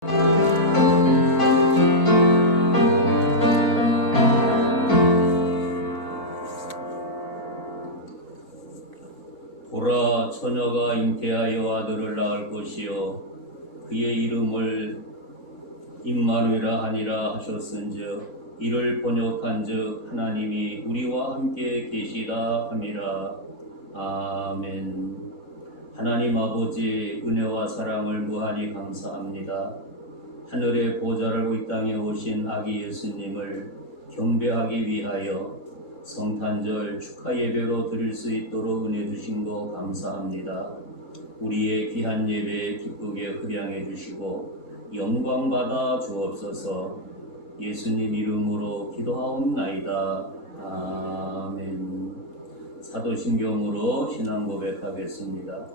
보라, 처녀가 잉태하여 아들을 낳을 것이요 그의 이름을 임마누엘이라 하니라 하셨은즉 이를 번역한즉 하나님이 우리와 함께 계시다 함이라. 아멘. 하나님 아버지 은혜와 사랑을 무한히 감사합니다. 하늘의 보좌를 이 땅에 오신 아기 예수님을 경배하기 위하여 성탄절 축하 예배로 드릴 수 있도록 은혜 주신 거 감사합니다. 우리의 귀한 예배 기쁘게 흡양해 주시고 영광 받아 주옵소서. 예수님 이름으로 기도하옵나이다. 아멘. 사도신경으로 신앙 고백하겠습니다.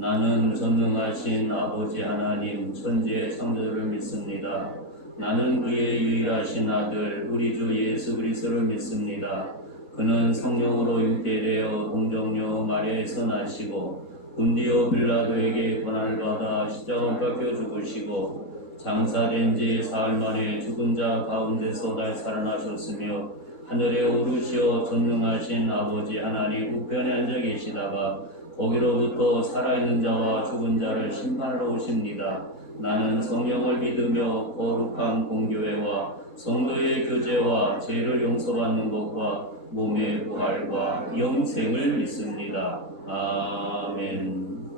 나는 전능하신 아버지 하나님 천지의 창조주를 믿습니다. 나는 그의 유일하신 아들 우리 주 예수 그리스도를 믿습니다. 그는 성령으로 잉태되어 동정녀 마리아에서 나시고 본디오 빌라도에게 고난을 받아 십자가 못 박혀 죽으시고 장사된 지 사흘 만에 죽은 자 가운데서 다시 살아나셨으며 하늘에 오르시어 전능하신 아버지 하나님 우편에 앉아 계시다가 거기로부터 살아있는 자와 죽은 자를 심판하러 오십니다. 나는 성령을 믿으며 거룩한 공교회와 성도의 교제와 죄를 용서받는 것과 몸의 부활과 영생을 믿습니다. 아멘.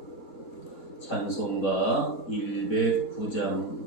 찬송가 109장.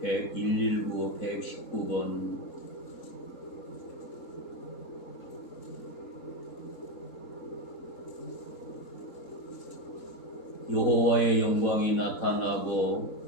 119, 119번. 여호와의 영광이 나타나고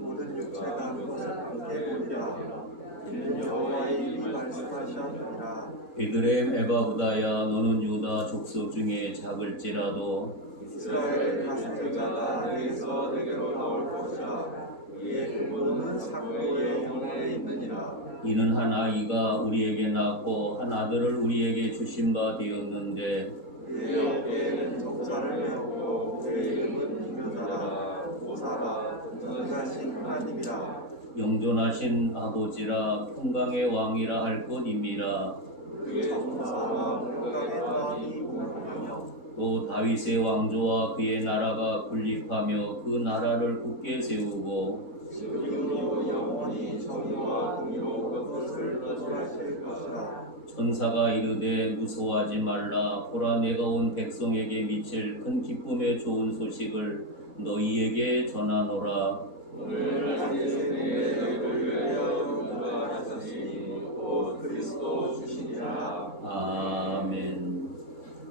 모든 육체가 그것을 함께 보리라. 이는 여호와의 입이 말씀하셨느니라. 베들레헴 에바브다야, 너는 유다 족속 중에 작을지라도 이스라엘 다스릴 자가 내게서 내게로 나올 것이라. 그의 근본은 사고의 영혼에 있느니라. 이는 한 아이가 우리에게 낳고 한 아들을 우리에게 주신 바 되었는데 그의 어깨에는 적사를 메었고 그의 이름은 기묘자라. 보사라. 전능하신 하나님이라. 영존하신 아버지라, 평강의 왕이라 할 것임이라. 그의 정사와 물가의 땅이 공평하며 또 다윗의 왕조와 그의 나라가 군립하며 그 나라를 굳게 세우고 지금으로 영원히 정의와 공의로 그것을 거절하실 것이라. 천사가 이르되 무서워하지 말라. 보라, 내가 온 백성에게 미칠 큰 기쁨의 좋은 소식을 너희에게 전하노라. 오늘 하나님의 너희를 위하여 구주가 하셨으니 곧 그리스도 주시니라. 아멘.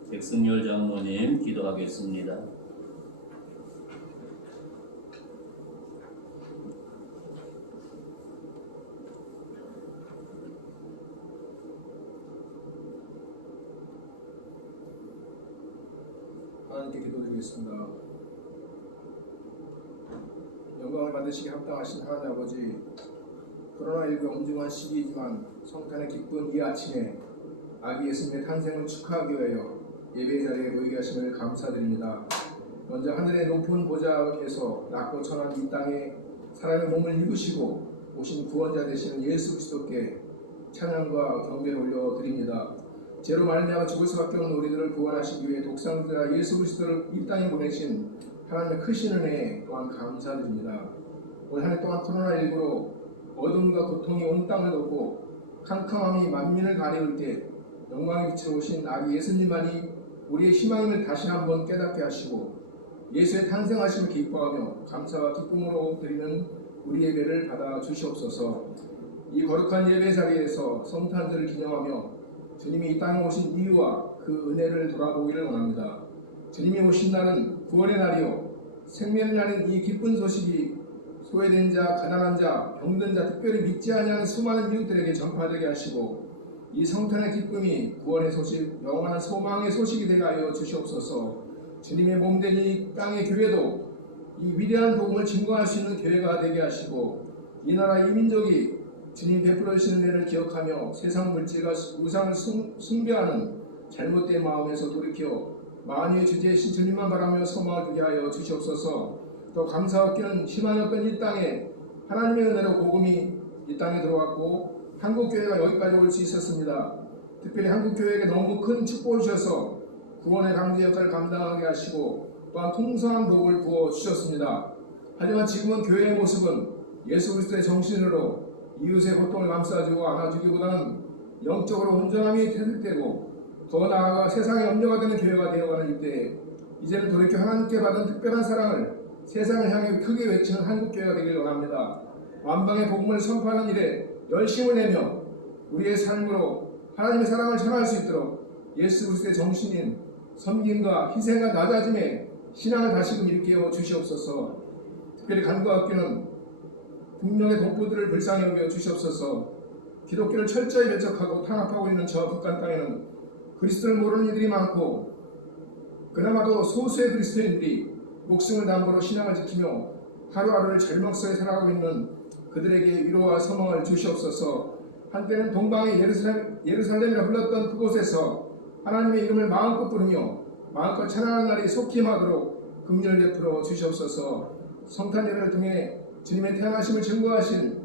백승열 장로님 기도하겠습니다. 하나님께 기도드리겠습니다. 영광을 받으시기 합당하신 하나님 아버지, 코로나19 엄중한 시기이지만 성탄의 기쁜 이 아침에 아기 예수님의 탄생을 축하하기 위하여 예배 자리에 모이게 하심을 감사드립니다. 먼저 하늘의 높은 보좌에서 낮고 천한 이 땅에 사람의 몸을 입으시고 오신 구원자 되시는 예수 그리스도께 찬양과 경배를 올려드립니다. 죄로 말미암아 죽을 수밖에 없는 우리들을 구원하시기 위해 독생자 예수 그리스도를 이 땅에 보내신 하나님의 크신 은혜에 또한 감사드립니다. 올 한 해 동안 코로나19로 어둠과 고통이 온 땅을 덮고 캄캄함이 만민을 가리울 때 영광의 빛으로 오신 아기 예수님만이 우리의 희망임을 다시 한번 깨닫게 하시고 예수의 탄생하심을 기뻐하며 감사와 기쁨으로 드리는 우리 예배를 받아 주시옵소서. 이 거룩한 예배 자리에서 성탄절을 기념하며 주님이 이 땅에 오신 이유와 그 은혜를 돌아보기를 원합니다. 주님이 오신 날은 구원의 날이요 생명의 날인 이 기쁜 소식이 소외된 자, 가난한 자, 병든 자, 특별히 믿지 아니하는 수많은 이웃들에게 전파되게 하시고 이 성탄의 기쁨이 구원의 소식, 영원한 소망의 소식이 되게 하여 주시옵소서. 주님의 몸된 이 땅의 교회도 이 위대한 복음을 증거할 수 있는 교회가 되게 하시고 이 나라 이 민족이 주님 베풀어 주시는 은혜를 기억하며 세상 물질과 우상을 숭배하는 잘못된 마음에서 돌이켜 만유의 주제이신 주님만 바라며 소망을 두게 하여 주시옵소서. 또 감사와 끼는 희망이었던 이 땅에 하나님의 은혜로 복음이 이 땅에 들어왔고 한국교회가 여기까지 올 수 있었습니다. 특별히 한국교회에게 너무 큰 축복을 주셔서 구원의 강제 역할을 감당하게 하시고 또한 풍성한 복을 부어 주셨습니다. 하지만 지금은 교회의 모습은 예수 그리스도의 정신으로 이웃의 고통을 감싸주고 안아주기보다는 영적으로 온전함이 퇴색되고 더 나아가 세상의 염려가 되는 교회가 되어가는 이때에 이제는 돌이켜 하나님께 받은 특별한 사랑을 세상을 향해 크게 외치는 한국교회가 되길 원합니다. 완방의 복음을 선포하는 일에 열심을 내며 우리의 삶으로 하나님의 사랑을 전할 수 있도록 예수 그리스도의 정신인 섬김과 희생과 낮아짐에 신앙을 다시금 일깨워 주시옵소서. 특별히 간구학교는 국민의 동포들을 불쌍히 여겨 주시옵소서. 기독교를 철저히 배척하고 탄압하고 있는 저 북한 땅에는 그리스도를 모르는 이들이 많고 그나마도 소수의 그리스도인들이 목숨을 담보로 신앙을 지키며 하루하루를 절망 속에 살아가고 있는 그들에게 위로와 소망을 주시옵소서. 한때는 동방의 예루살렘이라 불렀던 그곳에서 하나님의 이름을 마음껏 부르며 마음껏 찬양하는 날이 속히 임하도록 긍휼을 베풀어 주시옵소서. 성탄 예배를 통해 주님의 태어나심을 증거하신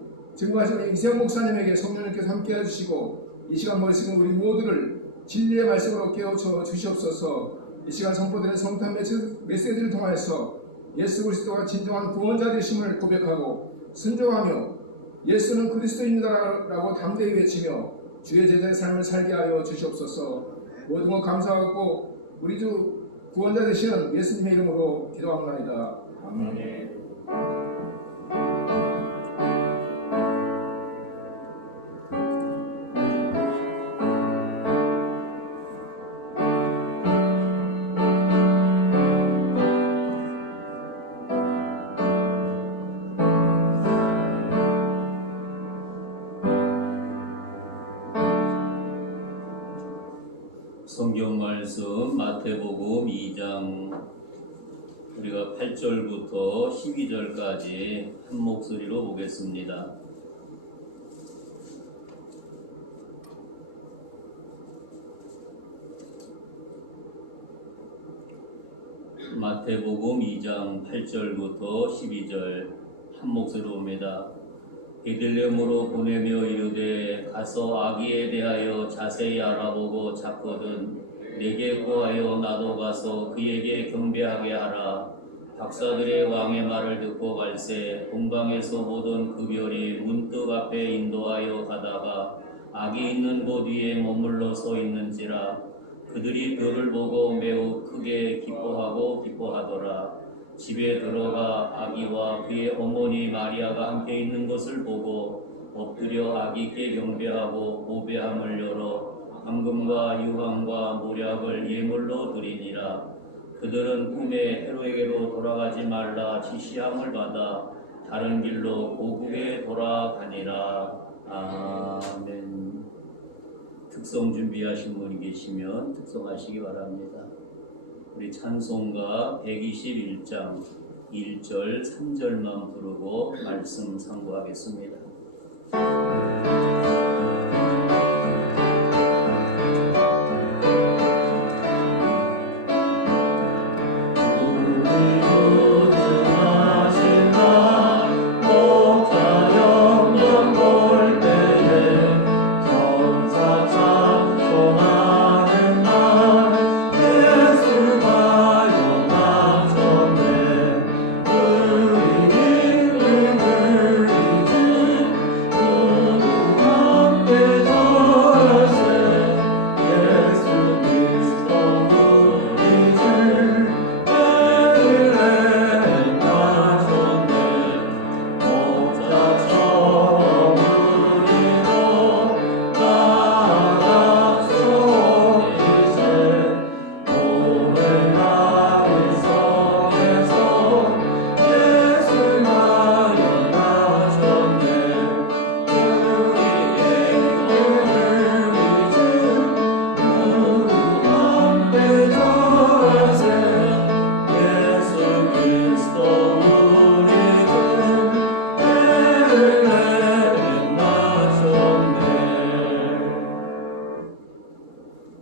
이세영 목사님에게 성령님께서 함께해 주시고 이 시간 머리쓰는 우리 모두를 진리의 말씀으로 깨우쳐 주시옵소서. 이 시간 선포되는 성탄 메시지를 통하여서 예수 그리스도가 진정한 구원자 되심을 고백하고 순종하며 예수는 그리스도입니다라고 담대히 외치며 주의 제자의 삶을 살게 하여 주시옵소서. 모든 것 감사하고 우리 주 구원자 되시는 예수님의 이름으로 기도합니다. 아멘. 성경 말씀 마태복음 2장 우리가 8절부터 12절까지 한 목소리로 보겠습니다. 마태복음 2장 8절부터 12절 한 목소리로 봅니다. 베들레헴으로 보내며 이르되 가서 아기에 대하여 자세히 알아보고 찾거든 내게 구하여 나도 가서 그에게 경배하게 하라. 박사들의 왕의 말을 듣고 갈새 동방에서 보던 그 별이 문득 앞에 인도하여 가다가 아기 있는 곳 위에 머물러 서 있는지라. 그들이 별을 보고 매우 크게 기뻐하더라. 집에 들어가 아기와 그의 어머니 마리아가 함께 있는 것을 보고 엎드려 아기께 경배하고 보배함을 열어 황금과 유황과 모략을 예물로 드리니라. 그들은 꿈에 헤로에게로 돌아가지 말라 지시함을 받아 다른 길로 고국에 돌아가니라. 아멘. 특성 준비하신 분이 계시면 특성하시기 바랍니다. 우리 찬송가 121장 1절 3절만 부르고 말씀 상고하겠습니다.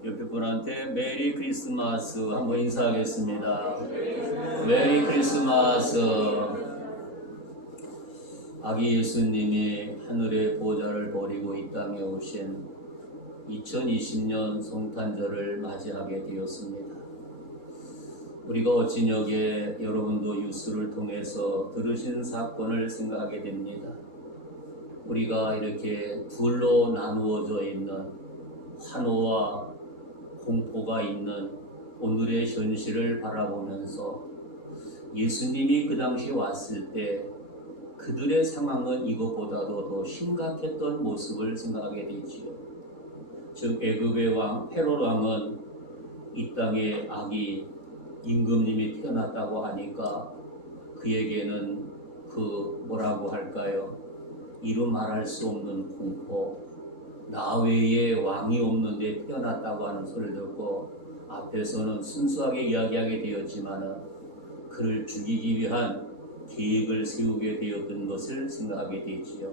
옆에 분한테 메리 크리스마스 한번 인사하겠습니다. 메리 크리스마스. 아기 예수님이 하늘의 보좌를 버리고 이 땅에 오신 2020년 성탄절을 맞이하게 되었습니다. 우리가 어찌녁에 여러분도 뉴스를 통해서 들으신 사건을 생각하게 됩니다. 우리가 이렇게 둘로 나누어져 있는 환호와 공포가 있는 오늘의 현실을 바라보면서 예수님이 그 당시 왔을 때 그들의 상황은 이것보다도 더 심각했던 모습을 생각하게 되지요. 즉 애굽의 왕 헤롯 왕은 이 땅에 아기 임금님이 태어났다고 하니까 그에게는 그 뭐라고 할까요? 이루 말할 수 없는 공포, 나 외에 왕이 없는데 태어났다고 하는 소리를 듣고 앞에서는 순수하게 이야기하게 되었지만 그를 죽이기 위한 계획을 세우게 되었던 것을 생각하게 되지요.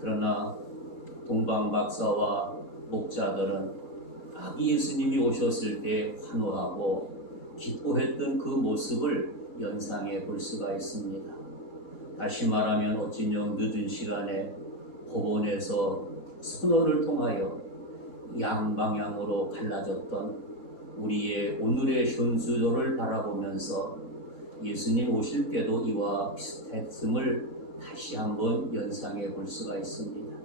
그러나 동방박사와 목자들은 아기 예수님이 오셨을 때 환호하고 기뻐했던 그 모습을 연상해 볼 수가 있습니다. 다시 말하면 어찌녕 늦은 시간에 법원에서 선언을 통하여 양방향으로 갈라졌던 우리의 오늘의 현수도를 바라보면서 예수님 오실 때도 이와 비슷했음을 다시 한번 연상해 볼 수가 있습니다.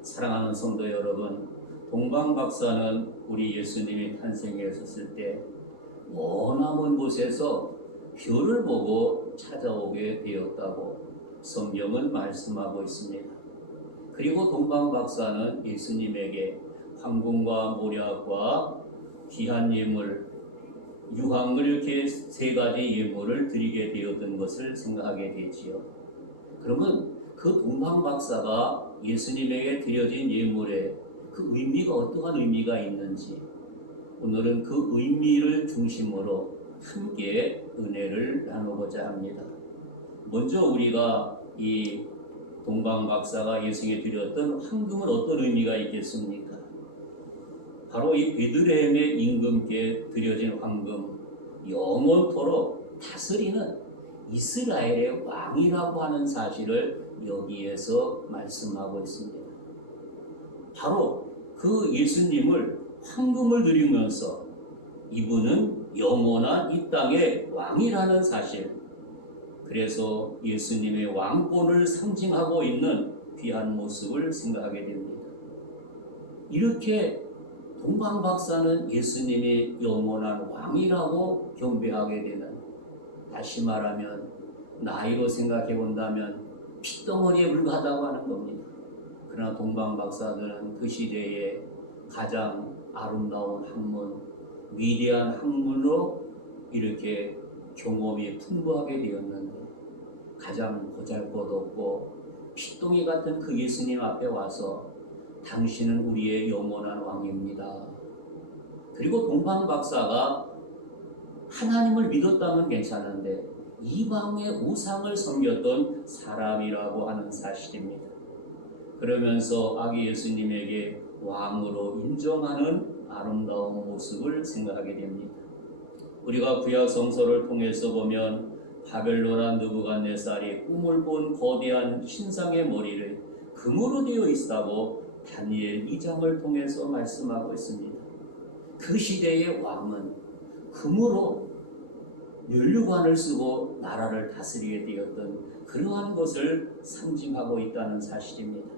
사랑하는 성도 여러분, 동방박사는 우리 예수님이 탄생하셨을 때 머나먼 곳에서 별을 보고 찾아오게 되었다고 성경은 말씀하고 있습니다. 그리고 동방박사는 예수님에게 황금과 모략과 귀한 예물, 유황을 이렇게 세 가지 예물을 드리게 되었던 것을 생각하게 되지요. 그러면 그 동방박사가 예수님에게 드려진 예물에 그 의미가 어떠한 의미가 있는지 오늘은 그 의미를 중심으로 함께 은혜를 나누고자 합니다. 먼저 우리가 이 동방박사가 예수님께 드렸던 황금은 어떤 의미가 있겠습니까? 바로 이 베들레헴의 임금께 드려진 황금, 영원토록 다스리는 이스라엘의 왕이라고 하는 사실을 여기에서 말씀하고 있습니다. 바로 그 예수님을 황금을 드리면서 이분은 영원한 이 땅의 왕이라는 사실, 그래서 예수님의 왕권을 상징하고 있는 귀한 모습을 생각하게 됩니다. 이렇게 동방박사는 예수님이 영원한 왕이라고 경배하게 되는, 다시 말하면 나이로 생각해 본다면 핏덩어리에 불과하다고 하는 겁니다. 그러나 동방박사들은 그 시대에 가장 아름다운 학문, 위대한 학문으로 이렇게 경험이 풍부하게 되었는데, 가장 보잘것없고 핏덩이 같은 그 예수님 앞에 와서 당신은 우리의 영원한 왕입니다. 그리고 동방박사가 하나님을 믿었다면 괜찮은데 이방의 우상을 섬겼던 사람이라고 하는 사실입니다. 그러면서 아기 예수님에게 왕으로 인정하는 아름다운 모습을 생각하게 됩니다. 우리가 구약 성서를 통해서 보면 바벨론한 느부갓네살이 꿈을 본 거대한 신상의 머리를 금으로 되어 있다고 다니엘 2장을 통해서 말씀하고 있습니다. 그 시대의 왕은 금으로 면류관을 쓰고 나라를 다스리게 되었던 그러한 것을 상징하고 있다는 사실입니다.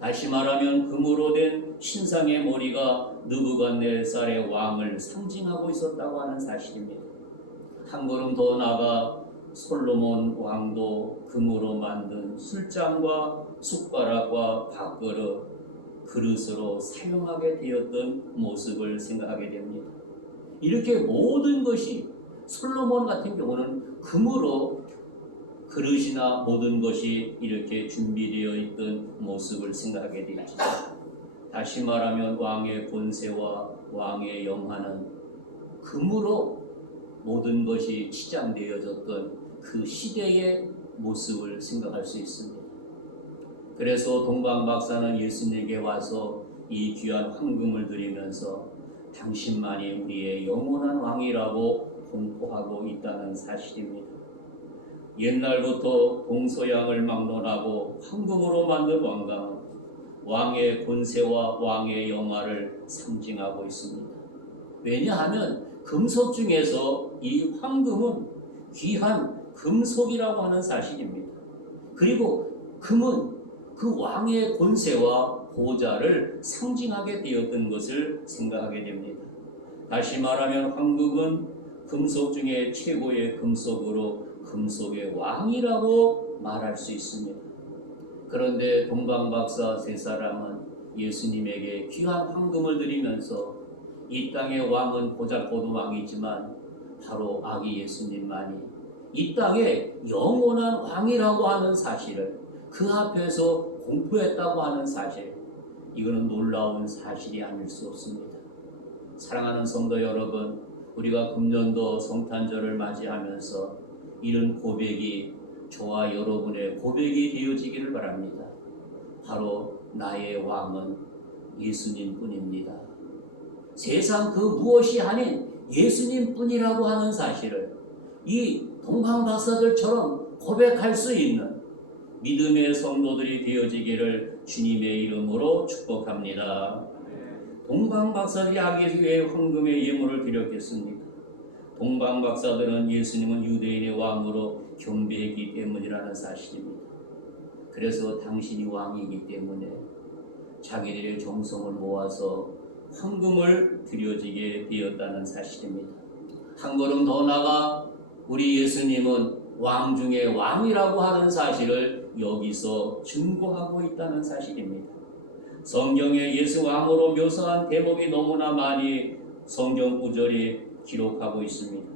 다시 말하면 금으로 된 신상의 머리가 느부갓네살의 왕을 상징하고 있었다고 하는 사실입니다. 한 걸음 더 나아가 솔로몬 왕도 금으로 만든 술잔과 숟가락과 밥그릇, 그릇으로 사용하게 되었던 모습을 생각하게 됩니다. 이렇게 모든 것이, 솔로몬 같은 경우는 금으로 그릇이나 모든 것이 이렇게 준비되어 있던 모습을 생각하게 되죠. 다시 말하면 왕의 권세와 왕의 영화는 금으로 모든 것이 치장되어졌던 그 시대의 모습을 생각할 수 있습니다. 그래서 동방박사는 예수님에게 와서 이 귀한 황금을 드리면서 당신만이 우리의 영원한 왕이라고 공포하고 있다는 사실입니다. 옛날부터 동서양을 막론하고 황금으로 만든 왕관은 왕의 권세와 왕의 영화를 상징하고 있습니다. 왜냐하면 금속 중에서 이 황금은 귀한 금속이라고 하는 사실입니다. 그리고 금은 그 왕의 권세와 보좌를 상징하게 되었던 것을 생각하게 됩니다. 다시 말하면 황금은 금속 중에 최고의 금속으로 금속의 왕이라고 말할 수 있습니다. 그런데 동방박사 세 사람은 예수님에게 귀한 황금을 드리면서 이 땅의 왕은 보잘것없는 왕이지만 바로 아기 예수님만이 이 땅의 영원한 왕이라고 하는 사실을 그 앞에서 공포했다고 하는 사실, 이거는 놀라운 사실이 아닐 수 없습니다. 사랑하는 성도 여러분, 우리가 금년도 성탄절을 맞이하면서 이런 고백이 저와 여러분의 고백이 되어지기를 바랍니다. 바로 나의 왕은 예수님 뿐입니다. 세상 그 무엇이 아닌 예수님 뿐이라고 하는 사실을 이 동방박사들처럼 고백할 수 있는 믿음의 성도들이 되어지기를 주님의 이름으로 축복합니다. 동방박사들이 아기의 황금의 예물을 드렸겠습니까? 동방박사들은 예수님은 유대인의 왕으로 경배했기 때문이라는 사실입니다. 그래서 당신이 왕이기 때문에 자기들의 정성을 모아서 황금을 드려지게 되었다는 사실입니다. 한 걸음 더 나가 우리 예수님은 왕 중에 왕이라고 하는 사실을 여기서 증거하고 있다는 사실입니다. 성경에 예수 왕으로 묘사한 대목이 너무나 많이 성경 구절이 기록하고 있습니다.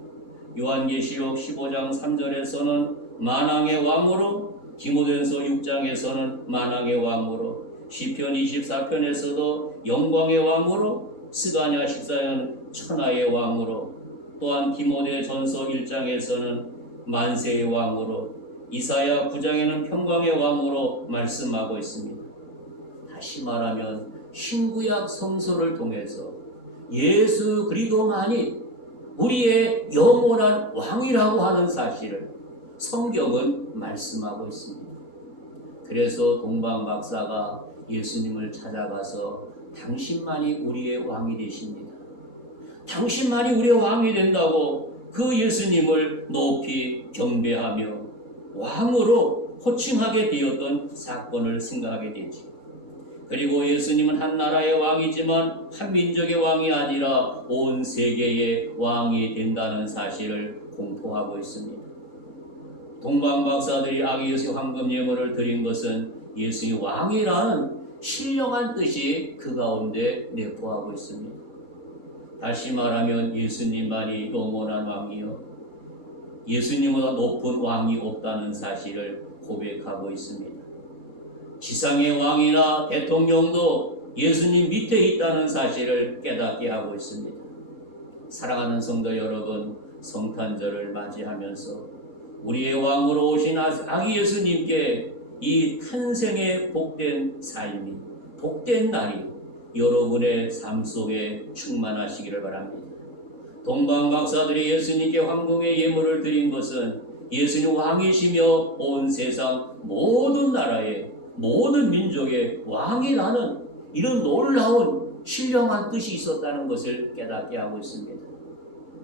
요한계시록 15장 3절에서는 만왕의 왕으로, 디모데전서 6장에서는 만왕의 왕으로, 시편 24편에서도 영광의 왕으로, 스가랴 14장 천하의 왕으로, 또한 디모데전서 1장에서는 만세의 왕으로, 이사야 9장에는 평강의 왕으로 말씀하고 있습니다. 다시 말하면 신구약 성서를 통해서 예수 그리스도만이 우리의 영원한 왕이라고 하는 사실을 성경은 말씀하고 있습니다. 그래서 동방 박사가 예수님을 찾아가서 당신만이 우리의 왕이 되십니다. 당신만이 우리의 왕이 된다고 그 예수님을 높이 경배하며 왕으로 호칭하게 되었던 사건을 생각하게 되죠. 그리고 예수님은 한 나라의 왕이지만 한 민족의 왕이 아니라 온 세계의 왕이 된다는 사실을 공포하고 있습니다. 동방 박사들이 아기 예수 황금 예물을 드린 것은 예수의 왕이라는 신령한 뜻이 그 가운데 내포하고 있습니다. 다시 말하면 예수님만이 영원한 왕이요, 예수님보다 높은 왕이 없다는 사실을 고백하고 있습니다. 지상의 왕이나 대통령도 예수님 밑에 있다는 사실을 깨닫게 하고 있습니다. 사랑하는 성도 여러분, 성탄절을 맞이하면서 우리의 왕으로 오신 아기 예수님께 이 탄생의 복된 삶이, 복된 날이 여러분의 삶 속에 충만하시기를 바랍니다. 동방 박사들이 예수님께 황금의 예물을 드린 것은 예수님 왕이시며 온 세상 모든 나라의 모든 민족의 왕이라는 이런 놀라운 신령한 뜻이 있었다는 것을 깨닫게 하고 있습니다.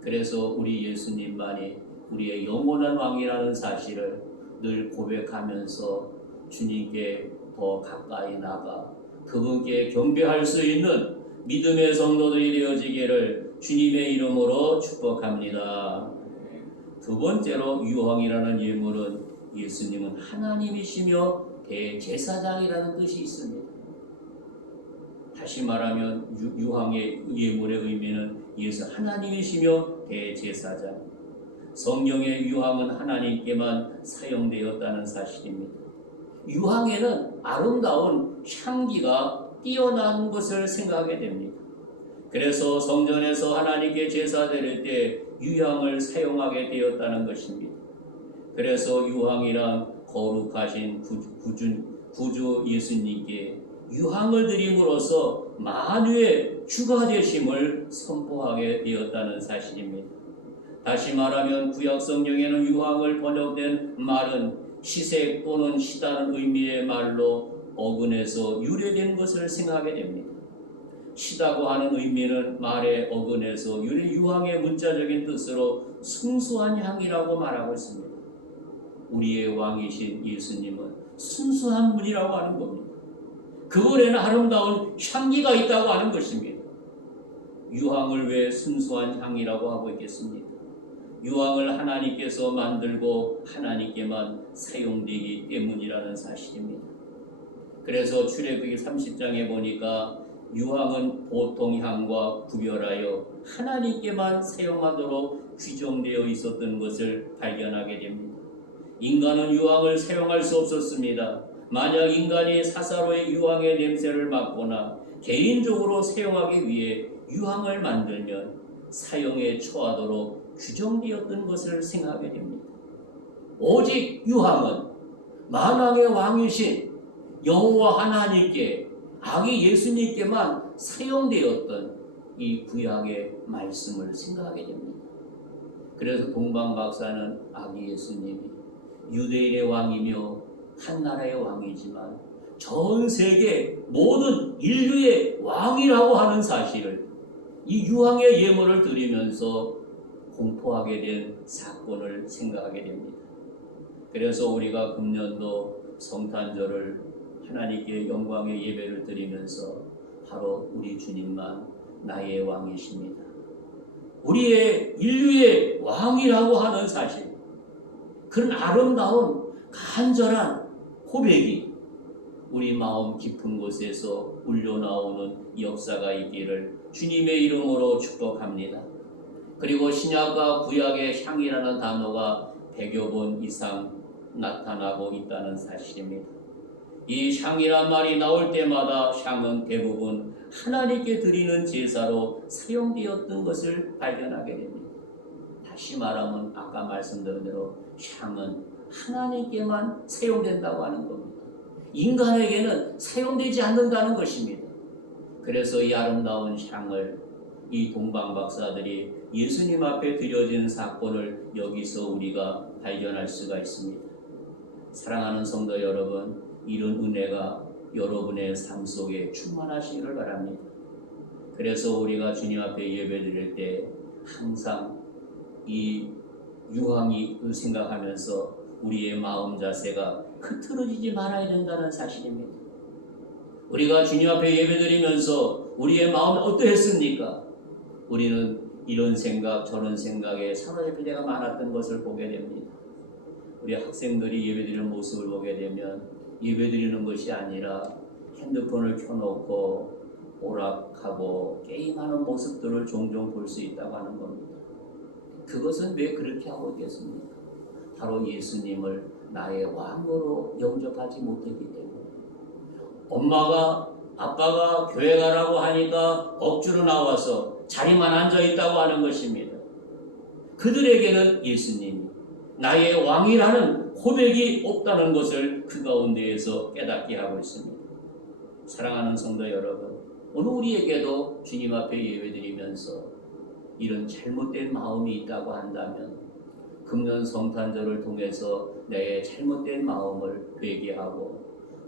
그래서 우리 예수님만이 우리의 영원한 왕이라는 사실을 늘 고백하면서 주님께 더 가까이 나가 그분께 경배할 수 있는 믿음의 성도들이 되어지기를 주님의 이름으로 축복합니다. 두 번째로 유황이라는 예물은 예수님은 하나님이시며 대제사장이라는 뜻이 있습니다. 다시 말하면 유황의 예물의 의미는 예수 하나님이시며 대제사장, 성경의 유황은 하나님께만 사용되었다는 사실입니다. 유황에는 아름다운 향기가 뛰어난 것을 생각하게 됩니다. 그래서 성전에서 하나님께 제사 드릴 때 유향을 사용하게 되었다는 것입니다. 그래서 유황이란 거룩하신 구주 예수님께 유황을 드림으로써 만유의 주가 되심을 선포하게 되었다는 사실입니다. 다시 말하면 구약 성경에는 유황을 번역된 말은 시색 또는 시다는 의미의 말로 어근에서 유래된 것을 생각하게 됩니다. 시다고 하는 의미는 말의 어근에서 유황의 문자적인 뜻으로 순수한 향이라고 말하고 있습니다. 우리의 왕이신 예수님은 순수한 분이라고 하는 겁니다. 그분에는 아름다운 향기가 있다고 하는 것입니다. 유황을 왜 순수한 향이라고 하고 있겠습니까? 유황을 하나님께서 만들고 하나님께만 사용되기 때문이라는 사실입니다. 그래서 출애굽기 30장에 보니까 유황은 보통 향과 구별하여 하나님께만 사용하도록 규정되어 있었던 것을 발견하게 됩니다. 인간은 유황을 사용할 수 없었습니다. 만약 인간이 사사로이 유황의 냄새를 맡거나 개인적으로 사용하기 위해 유황을 만들면 사용에 처하도록 규정되었던 것을 생각하게 됩니다. 오직 유황은 만왕의 왕이신 여호와 하나님께, 아기 예수님께만 사용되었던 이 구약의 말씀을 생각하게 됩니다. 그래서 동방 박사는 아기 예수님이 유대인의 왕이며 한 나라의 왕이지만 전 세계 모든 인류의 왕이라고 하는 사실을 이 유황의 예물을 드리면서 공포하게 된 사건을 생각하게 됩니다. 그래서 우리가 금년도 성탄절을 하나님께 영광의 예배를 드리면서 바로 우리 주님만 나의 왕이십니다, 우리의 인류의 왕이라고 하는 사실, 그런 아름다운 간절한 고백이 우리 마음 깊은 곳에서 울려나오는 역사가 있기를 주님의 이름으로 축복합니다. 그리고 신약과 구약의 향이라는 단어가 100여 번 이상 나타나고 있다는 사실입니다. 이 향이란 말이 나올 때마다 향은 대부분 하나님께 드리는 제사로 사용되었던 것을 발견하게 됩니다. 다시 말하면 아까 말씀드린 대로 향은 하나님께만 사용된다고 하는 겁니다. 인간에게는 사용되지 않는다는 것입니다. 그래서 이 아름다운 향을 이 동방박사들이 예수님 앞에 드려진 사건을 여기서 우리가 발견할 수가 있습니다. 사랑하는 성도 여러분, 이런 은혜가 여러분의 삶 속에 충만하시기를 바랍니다. 그래서 우리가 주님 앞에 예배드릴 때 항상 이 유황을 생각하면서 우리의 마음 자세가 흐트러지지 말아야 된다는 사실입니다. 우리가 주님 앞에 예배드리면서 우리의 마음이 어떠했습니까? 우리는 이런 생각 저런 생각에 사로잡힐 때가 많았던 것을 보게 됩니다. 우리 학생들이 예배드리는 모습을 보게 되면 예배드리는 것이 아니라 핸드폰을 켜놓고 오락하고 게임하는 모습들을 종종 볼 수 있다고 하는 겁니다. 그것은 왜 그렇게 하고 있겠습니까? 바로 예수님을 나의 왕으로 영접하지 못했기 때문에. 엄마가 아빠가 교회 가라고 하니까 억지로 나와서 자리만 앉아 있다고 하는 것입니다. 그들에게는 예수님이 나의 왕이라는 고백이 없다는 것을 그 가운데에서 깨닫게 하고 있습니다. 사랑하는 성도 여러분, 오늘 우리에게도 주님 앞에 예배드리면서 이런 잘못된 마음이 있다고 한다면 금년 성탄절을 통해서 내 잘못된 마음을 회개하고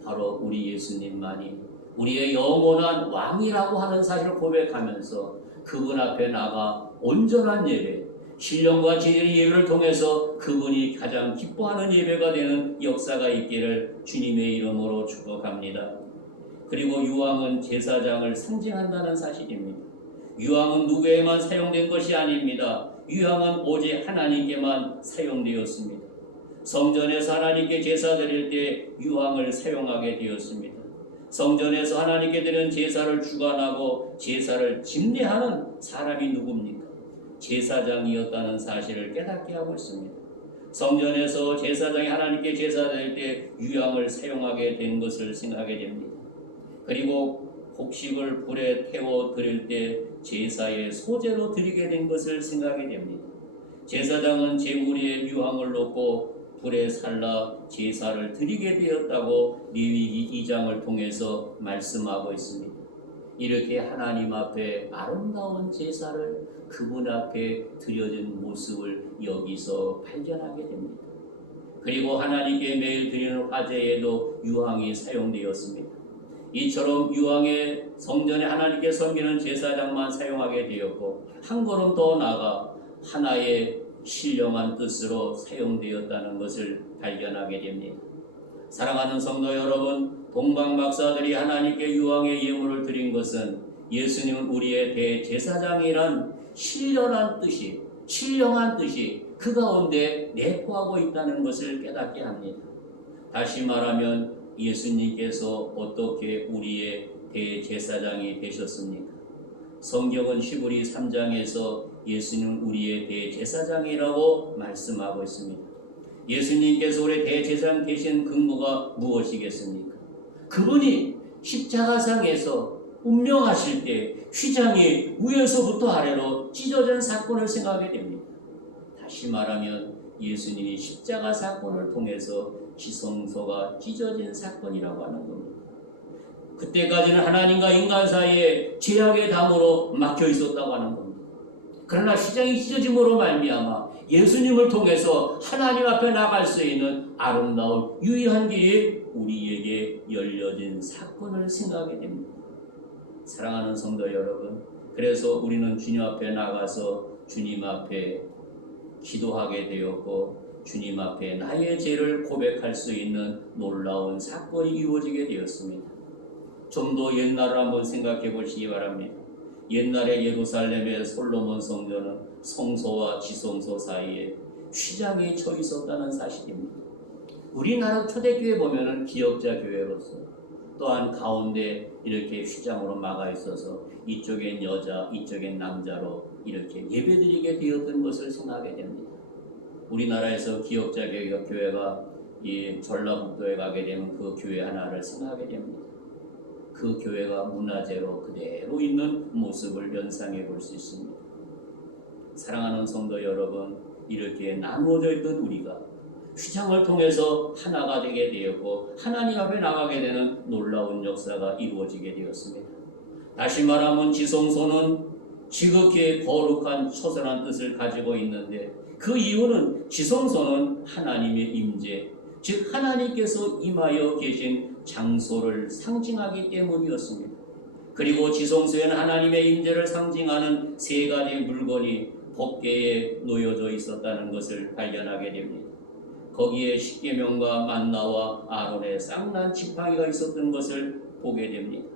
바로 우리 예수님만이 우리의 영원한 왕이라고 하는 사실을 고백하면서 그분 앞에 나가 온전한 예배, 신령과 진리의 예배를 통해서 그분이 가장 기뻐하는 예배가 되는 역사가 있기를 주님의 이름으로 축복합니다. 그리고 유황은 제사장을 상징한다는 사실입니다. 유황은 누구에만 사용된 것이 아닙니다. 유황은 오직 하나님께만 사용되었습니다. 성전에서 하나님께 제사 드릴 때 유황을 사용하게 되었습니다. 성전에서 하나님께 드리는 제사를 주관하고 제사를 집례하는 사람이 누굽니까? 제사장이었다는 사실을 깨닫게 하고 있습니다. 성전에서 제사장이 하나님께 제사 드릴 때 유황을 사용하게 된 것을 생각하게 됩니다. 그리고 곡식을 불에 태워 드릴 때 제사의 소재로 드리게 된 것을 생각하게 됩니다. 제사장은 제물 위에 유황을 넣고 불에 살라 제사를 드리게 되었다고 레위기 2장을 통해서 말씀하고 있습니다. 이렇게 하나님 앞에 아름다운 제사를 그분 앞에 드려진 모습을 여기서 발견하게 됩니다. 그리고 하나님께 매일 드리는 화제에도 유황이 사용되었습니다. 이처럼 유황의 성전에 하나님께 섬기는 제사장만 사용하게 되었고 한 걸음 더 나아가 하나의 신령한 뜻으로 사용되었다는 것을 발견하게 됩니다. 사랑하는 성도 여러분, 동방박사들이 하나님께 유황의 예물을 드린 것은 예수님은 우리의 대제사장이란 신령한 뜻이 그 가운데 내포하고 있다는 것을 깨닫게 합니다. 다시 말하면 예수님께서 어떻게 우리의 대제사장이 되셨습니까? 성경은 히브리 3장에서 예수님은 우리의 대제사장이라고 말씀하고 있습니다. 예수님께서 우리의 대제사장 되신 근거가 무엇이겠습니까? 그분이 십자가상에서 운명하실 때 휘장이 위에서부터 아래로 찢어진 사건을 생각하게 됩니다. 다시 말하면 예수님이 십자가 사건을 통해서 지성소가 찢어진 사건이라고 하는 겁니다. 그때까지는 하나님과 인간 사이에 죄악의 담으로 막혀 있었다고 하는 겁니다. 그러나 휘장이 찢어짐으로 말미암아 예수님을 통해서 하나님 앞에 나갈 수 있는 아름다운 유일한 길이 우리에게 열려진 사건을 생각하게 됩니다. 사랑하는 성도 여러분, 그래서 우리는 주님 앞에 나가서 주님 앞에 기도하게 되었고 주님 앞에 나의 죄를 고백할 수 있는 놀라운 사건이 이루어지게 되었습니다. 좀 더 옛날을 한번 생각해 보시기 바랍니다. 옛날에 예루살렘의 솔로몬 성전은 성소와 지성소 사이에 휘장이 쳐 있었다는 사실입니다. 우리나라 초대교회 보면은 기역자 교회로서 또한 가운데 이렇게 휘장으로 막아 있어서 이쪽엔 여자, 이쪽엔 남자로 이렇게 예배드리게 되었던 것을 생각하게 됩니다. 우리나라에서 기역자 교회가 이 전라북도에 가게 되면 그 교회 하나를 생각하게 됩니다. 그 교회가 문화재로 그대로 있는 모습을 연상해 볼 수 있습니다. 사랑하는 성도 여러분, 이렇게 나누어져 있던 우리가 휘장을 통해서 하나가 되게 되었고 하나님 앞에 나가게 되는 놀라운 역사가 이루어지게 되었습니다. 다시 말하면 지성소는 지극히 거룩한 처절한 뜻을 가지고 있는데 그 이유는 지성소는 하나님의 임재, 즉 하나님께서 임하여 계신 장소를 상징하기 때문이었습니다. 그리고 지성소에는 하나님의 임재를 상징하는 세 가지 물건이 법궤에 놓여져 있었다는 것을 발견하게 됩니다. 거기에 십계명과 만나와 아론의 쌍난 지팡이가 있었던 것을 보게 됩니다.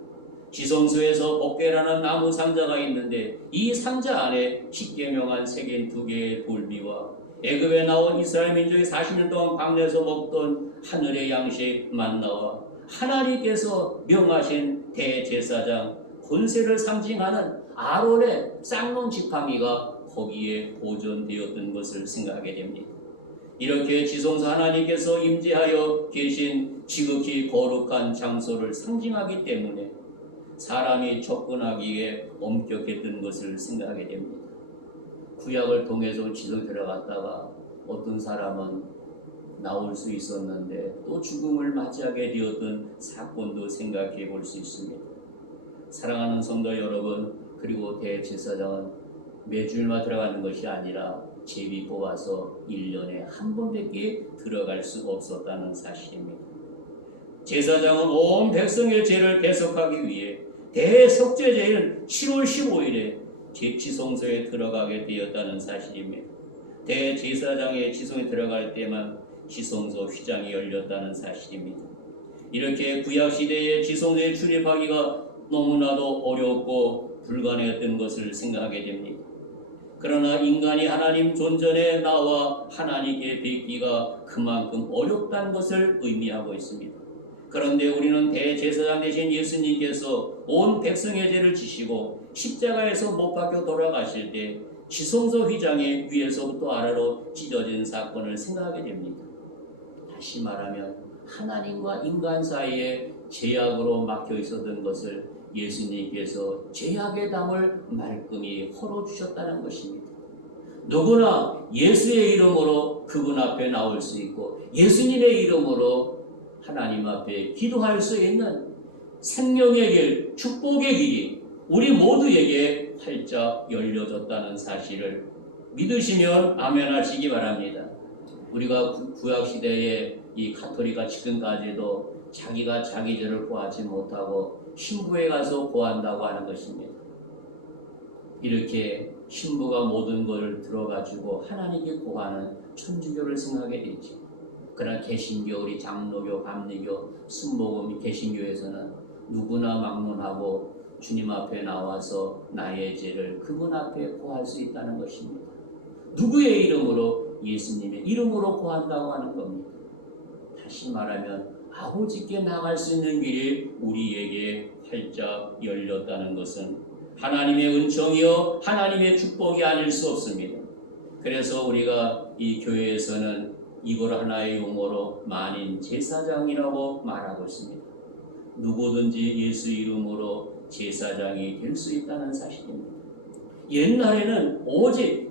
지성소에서 법궤라는 나무 상자가 있는데 이 상자 안에 십계명안 새긴 2개의 돌비와 애굽에 나온 이스라엘 민족이 40년 동안 광야에서 먹던 하늘의 양식 만나와 하나님께서 명하신 대제사장 권세를 상징하는 아론의 쌍놈 지팡이가 거기에 보존되었던 것을 생각하게 됩니다. 이렇게 지성소 하나님께서 임재하여 계신 지극히 거룩한 장소를 상징하기 때문에 사람이 접근하기에 엄격했던 것을 생각하게 됩니다. 구약을 통해서 지성에 들어갔다가 어떤 사람은 나올 수 있었는데 또 죽음을 맞이하게 되었던 사건도 생각해 볼 수 있습니다. 사랑하는 성도 여러분, 그리고 대제사장은 매주일마다 들어가는 것이 아니라 제비 뽑아서 1년에 한 번밖에 들어갈 수 없었다는 사실입니다. 제사장은 온 백성의 죄를 대속하기 위해 대속죄제일 7월 15일에 지성소에 들어가게 되었다는 사실입니다. 대제사장의 지성에 들어갈 때만 지성소 휘장이 열렸다는 사실입니다. 이렇게 구약시대의 지성소에 출입하기가 너무나도 어렵고 불가능했던 것을 생각하게 됩니다. 그러나 인간이 하나님 존전에 나와 하나님께 뵙기가 그만큼 어렵다는 것을 의미하고 있습니다. 그런데 우리는 대제사장 되신 예수님께서 온 백성의 죄를 지시고 십자가에서 못 박혀 돌아가실 때 지성소 휘장이 위에서부터 아래로 찢어진 사건을 생각하게 됩니다. 다시 말하면 하나님과 인간 사이에 제약으로 막혀 있었던 것을 예수님께서 제약의 담을 말끔히 헐어주셨다는 것입니다. 누구나 예수의 이름으로 그분 앞에 나올 수 있고 예수님의 이름으로 하나님 앞에 기도할 수 있는 생명의 길, 축복의 길이 우리 모두에게 활짝 열려졌다는 사실을 믿으시면 아멘 하시기 바랍니다. 우리가 구약시대에 이 가톨릭가 지금까지도 자기가 자기 죄를 고하지 못하고 신부에 가서 고한다고 하는 것입니다. 이렇게 신부가 모든 것을 들어가지고 하나님께 고하는 천주교를 생각하게 되죠. 그러나 개신교, 우리 장로교, 감리교, 순복음 개신교에서는 누구나 막론하고 주님 앞에 나와서 나의 죄를 그분 앞에 고할 수 있다는 것입니다. 누구의 이름으로? 예수님의 이름으로 고한다고 하는 겁니다. 다시 말하면 아버지께 나갈 수 있는 길이 우리에게 활짝 열렸다는 것은 하나님의 은총이요 하나님의 축복이 아닐 수 없습니다. 그래서 우리가 이 교회에서는 이걸 하나의 용어로 만인 제사장이라고 말하고 있습니다. 누구든지 예수 이름으로 제사장이 될 수 있다는 사실입니다. 옛날에는 오직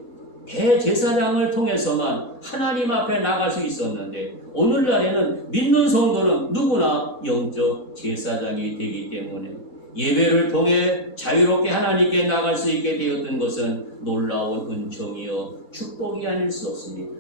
대제사장을 통해서만 하나님 앞에 나갈 수 있었는데 오늘날에는 믿는 성도는 누구나 영적 제사장이 되기 때문에 예배를 통해 자유롭게 하나님께 나갈 수 있게 되었던 것은 놀라운 은총이요 축복이 아닐 수 없습니다.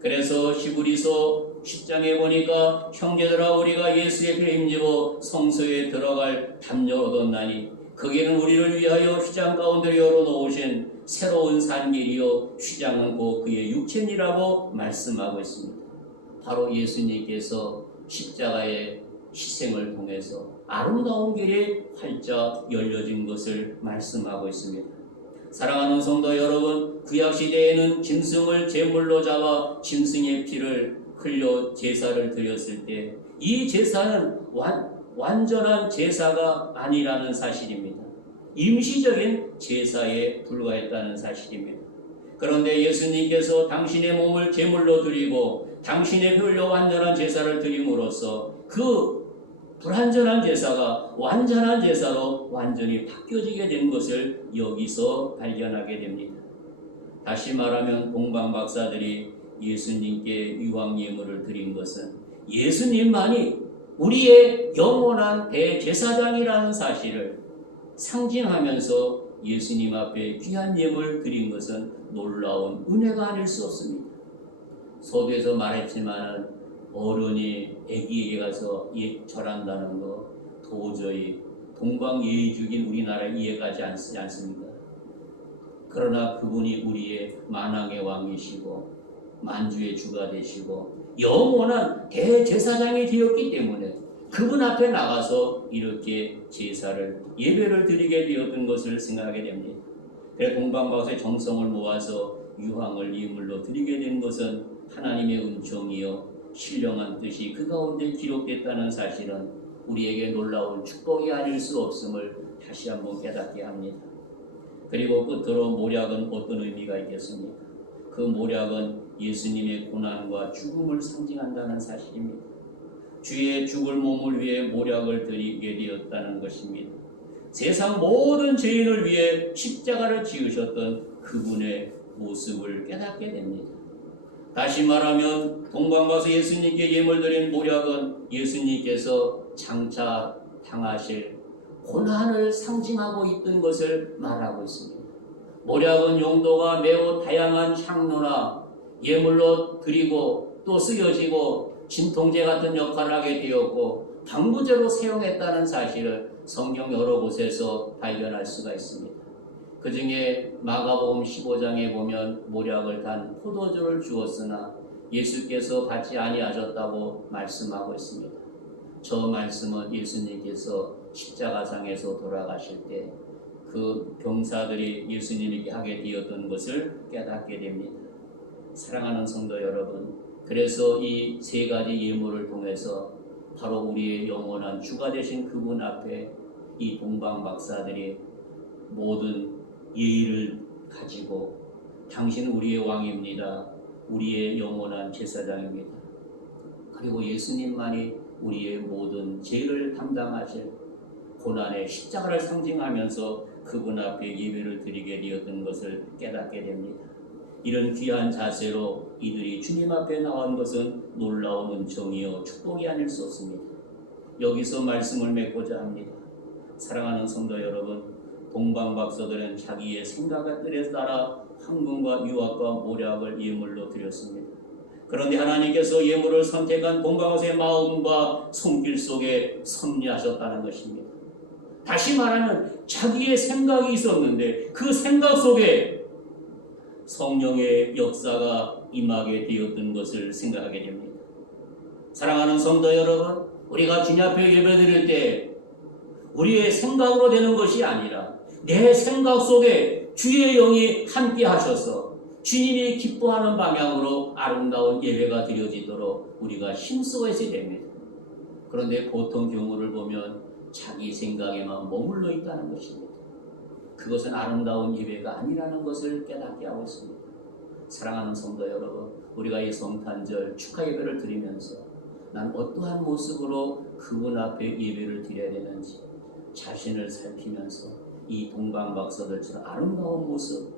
그래서 히브리서 10장에 보니까 형제들아 우리가 예수의 피를 힘입어 성소에 들어갈 담력을 얻었나니 거기는 우리를 위하여 휘장 가운데 열어놓으신 새로운 산길이요 휘장은 곧 그의 육체니라고 말씀하고 있습니다. 바로 예수님께서 십자가의 희생을 통해서 아름다운 길이 활짝 열려진 것을 말씀하고 있습니다. 사랑하는 성도 여러분, 구약시대에는 짐승을 제물로 잡아 짐승의 피를 흘려 제사를 드렸을 때 이 제사는 완전한 제사가 아니라는 사실입니다. 임시적인 제사에 불과했다는 사실입니다. 그런데 예수님께서 당신의 몸을 제물로 드리고 당신의 별로 완전한 제사를 드림으로써 그 불완전한 제사가 완전한 제사로 완전히 바뀌어지게 된 것을 여기서 발견하게 됩니다. 다시 말하면 동방 박사들이 예수님께 유황 예물을 드린 것은 예수님만이 우리의 영원한 대제사장이라는 사실을 상징하면서 예수님 앞에 귀한 예물 드린 것은 놀라운 은혜가 아닐 수 없습니다. 서두에서 말했지만 어른이 아기에게 가서 절한다는 거 도저히 동방예의주의인 우리나라에 이해가지 않습니다. 그러나 그분이 우리의 만왕의 왕이시고 만주의 주가 되시고 영원한 대제사장이 되었기 때문에 그분 앞에 나가서 이렇게 제사를 예배를 드리게 되었던 것을 생각하게 됩니다. 그래서 동방박사의 정성을 모아서 유황을 예물로 드리게 된 것은 하나님의 은총이요 신령한 뜻이 그 가운데 기록됐다는 사실은 우리에게 놀라운 축복이 아닐 수 없음을 다시 한번 깨닫게 합니다. 그리고 끝으로 모략은 어떤 의미가 있겠습니까? 그 모략은 예수님의 고난과 죽음을 상징한다는 사실입니다. 주의 죽을 몸을 위해 모략을 드리게 되었다는 것입니다. 세상 모든 죄인을 위해 십자가를 지으셨던 그분의 모습을 깨닫게 됩니다. 다시 말하면 동방가서 예수님께 예물 드린 모략은 예수님께서 장차 당하실 고난을 상징하고 있던 것을 말하고 있습니다. 모략은 용도가 매우 다양한 향로나 예물로 드리고 또 쓰여지고 진통제 같은 역할을 하게 되었고 방부제로 사용했다는 사실을 성경 여러 곳에서 발견할 수가 있습니다. 그 중에 마가복음 15장에 보면 모략을 단 포도주를 주었으나 예수께서 받지 아니하셨다고 말씀하고 있습니다. 저 말씀은 예수님께서 십자가상에서 돌아가실 때 그 병사들이 예수님에게 하게 되었던 것을 깨닫게 됩니다. 사랑하는 성도 여러분, 그래서 이 세 가지 예물을 통해서 바로 우리의 영원한 주가 되신 그분 앞에 이 동방 박사들이 모든 예의를 가지고 당신은 우리의 왕입니다. 우리의 영원한 제사장입니다. 그리고 예수님만이 우리의 모든 죄를 담당하실 고난의 십자가를 상징하면서 그분 앞에 예배를 드리게 되었던 것을 깨닫게 됩니다. 이런 귀한 자세로 이들이 주님 앞에 나온 것은 놀라운 은총이요 축복이 아닐 수 없습니다. 여기서 말씀을 맺고자 합니다. 사랑하는 성도 여러분, 동방박사들은 자기의 생각의 뜻에 따라 황금과 유황과 모략을 예물로 드렸습니다. 그런데 하나님께서 예물을 선택한 동방박사의 마음과 손길 속에 섭리하셨다는 것입니다. 다시 말하면 자기의 생각이 있었는데 그 생각 속에 성령의 역사가 임하게 되었던 것을 생각하게 됩니다. 사랑하는 성도 여러분, 우리가 주님 앞에 예배드릴 때 우리의 생각으로 되는 것이 아니라 내 생각 속에 주의 영이 함께 하셔서 주님이 기뻐하는 방향으로 아름다운 예배가 드려지도록 우리가 힘써 있어야 됩니다. 그런데 보통 경우를 보면 자기 생각에만 머물러 있다는 것입니다. 그것은 아름다운 예배가 아니라는 것을 깨닫게 하고 있습니다. 사랑하는 성도 여러분, 우리가 이 성탄절 축하 예배를 드리면서 난 어떠한 모습으로 그분 앞에 예배를 드려야 되는지 자신을 살피면서 이 동방박사들처럼 아름다운 모습,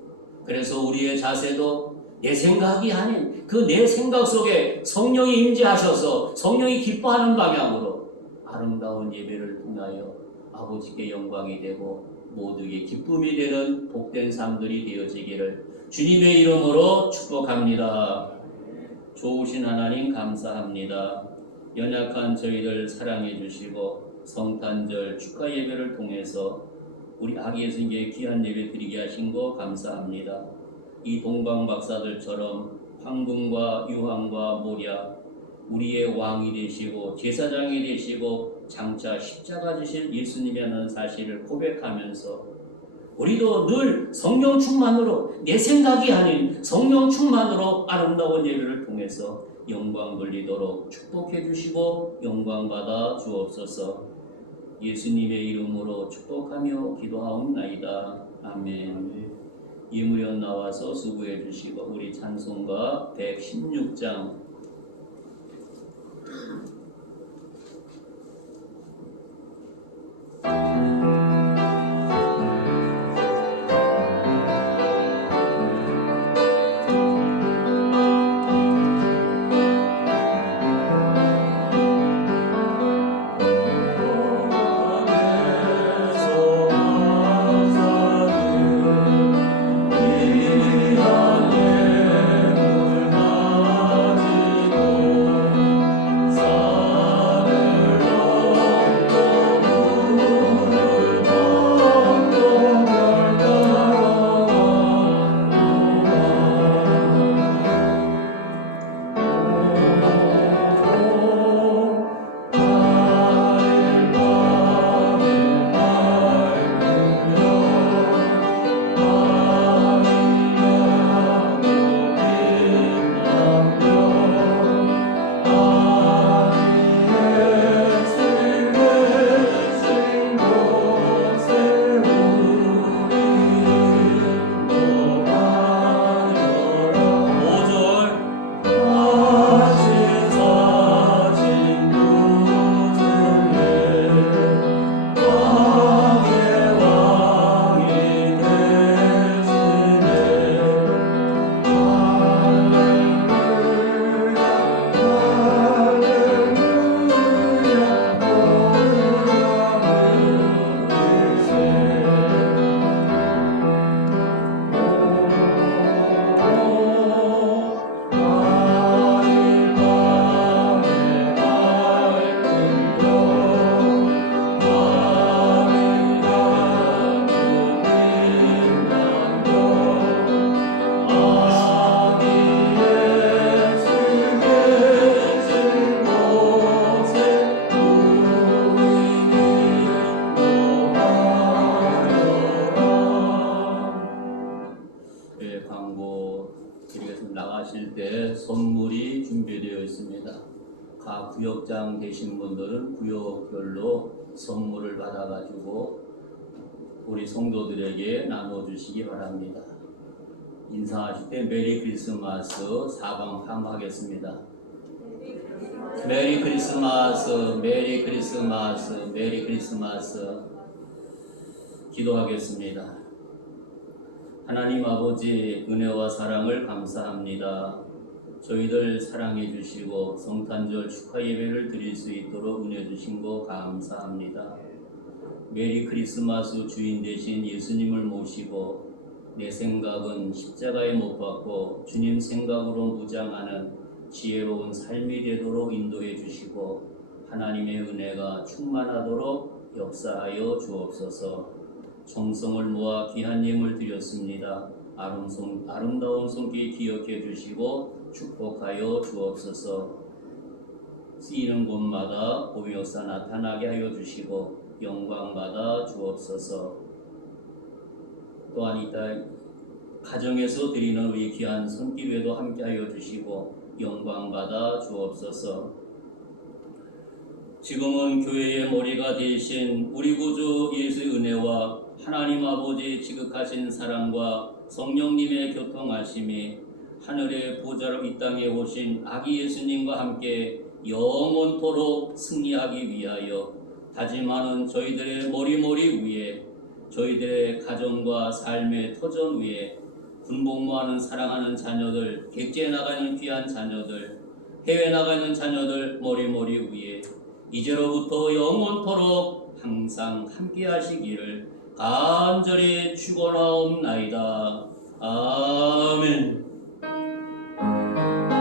그래서 우리의 자세도 내 생각이 아닌 그 내 생각 속에 성령이 임재하셔서 성령이 기뻐하는 방향으로 아름다운 예배를 통하여 아버지께 영광이 되고 모두에게 기쁨이 되는 복된 삶들이 되어지기를 주님의 이름으로 축복합니다. 좋으신 하나님 감사합니다. 연약한 저희들 사랑해 주시고 성탄절 축하 예배를 통해서 우리 아기 예수님께 귀한 예배 드리게 하신 거 감사합니다. 이 동방 박사들처럼 황금과 유황과 모략, 우리의 왕이 되시고 제사장이 되시고 장차 십자가 지실 예수님이라는 사실을 고백하면서 우리도 늘 성령 충만으로 내 생각이 아닌 성령 충만으로 아름다운 예배를 통해서 영광 돌리도록 축복해 주시고 영광 받아 주옵소서. 예수님의 이름으로 축복하며 기도하옵나이다. 아멘. 예물연 나와서 수고해 주시고 우리 찬송가 116장 광고 드리겠습니다. 나가실 때 선물이 준비되어 있습니다. 각 구역장 되신 분들은 구역별로 선물을 받아가지고 우리 성도들에게 나눠주시기 바랍니다. 인사하실 때 메리 크리스마스 사방함하겠습니다. 메리 크리스마스, 메리 크리스마스, 메리 크리스마스. 기도하겠습니다. 하나님 아버지 은혜와 사랑을 감사합니다. 저희들 사랑해 주시고 성탄절 축하 예배를 드릴 수 있도록 은혜 주신 거 감사합니다. 메리 크리스마스 주인 되신 예수님을 모시고 내 생각은 십자가에 못 박고 주님 생각으로 무장하는 지혜로운 삶이 되도록 인도해 주시고 하나님의 은혜가 충만하도록 역사하여 주옵소서. 정성을 모아 귀한 예물 드렸습니다. 아름다운 손길 기억해 주시고 축복하여 주옵소서. 쓰이는 곳마다 복의 역사 나타나게 하여 주시고 영광 받아 주옵소서. 또한 이따 가정에서 드리는 우리 귀한 손길에도 함께하여 주시고 영광 받아 주옵소서. 지금은 교회의 머리가 되신 우리 구주 예수의 은혜와 하나님 아버지 지극하신 사랑과 성령님의 교통하심이 하늘의 보좌로 이 땅에 오신 아기 예수님과 함께 영원토록 승리하기 위하여 다짐하는 저희들의 머리머리 위에, 저희들의 가정과 삶의 터전 위에 군복무하는 사랑하는 자녀들, 객지에 나가는 귀한 자녀들, 해외 나가는 자녀들 머리머리 위에 이제로부터 영원토록 항상 함께 하시기를 간절히 축원하옵나이다. 아멘.